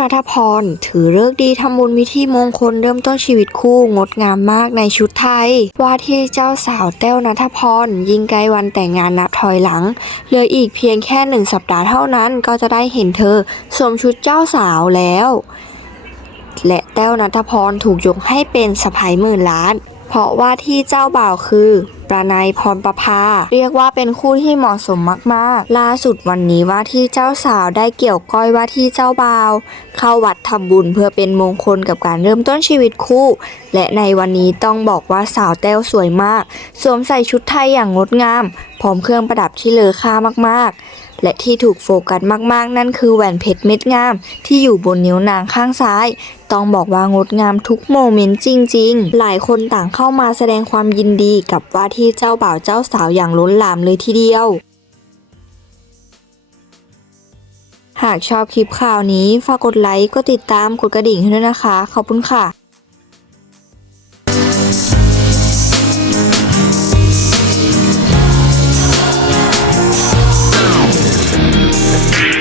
นัทพร ถือเลิกดีทำบุญวิธีมงคลเริ่มต้นชีวิตคู่งดงามมากในชุดไทย ว่าที่เจ้าสาวแต้วนัทพร ยิ่งใกล้วันแต่งงานนับถอยหลังเหลืออีกเพียงแค่หนึ่งสัปดาห์เท่านั้นก็จะได้เห็นเธอสวมชุดเจ้าสาวแล้ว และแต้วนัทพรถูกยกให้เป็นสะพ้ายหมื่นล้าน เพราะว่าที่เจ้าบ่าวคือ ประนายพรประภา เรียกว่าเป็นคู่ที่เหมาะสมมาก ๆ ล่าสุดวันนี้ว่าที่เจ้าสาวได้เกี่ยวก้อยว่าที่เจ้าบ่าว เข้าวัดทำบุญเพื่อเป็นมงคลกับการเริ่มต้นชีวิตคู่ และในวันนี้ต้องบอกว่าสาวแต้วสวยมาก สวมใส่ชุดไทยอย่างงดงาม พร้อมเครื่องประดับที่เลอค่ามาก ๆ และที่ถูกโฟกัสมาก ๆ นั่นคือแหวนเพชรเม็ดงาม ที่อยู่บนนิ้วนางข้างซ้ายต้องบอกว่างดงามทุกโมเมนต์จริง ๆ หลายคนต่างเข้ามาแสดงความยินดีกับว่าทที่เจ้าบ่าวเจ้าสาวอย่างล้นหลามเลยทีเดียว หากชอบคลิปข่าวนี้ ฝากกดไลค์ กดติดตาม กดกระดิ่งให้ด้วยนะคะ ขอบคุณค่ะ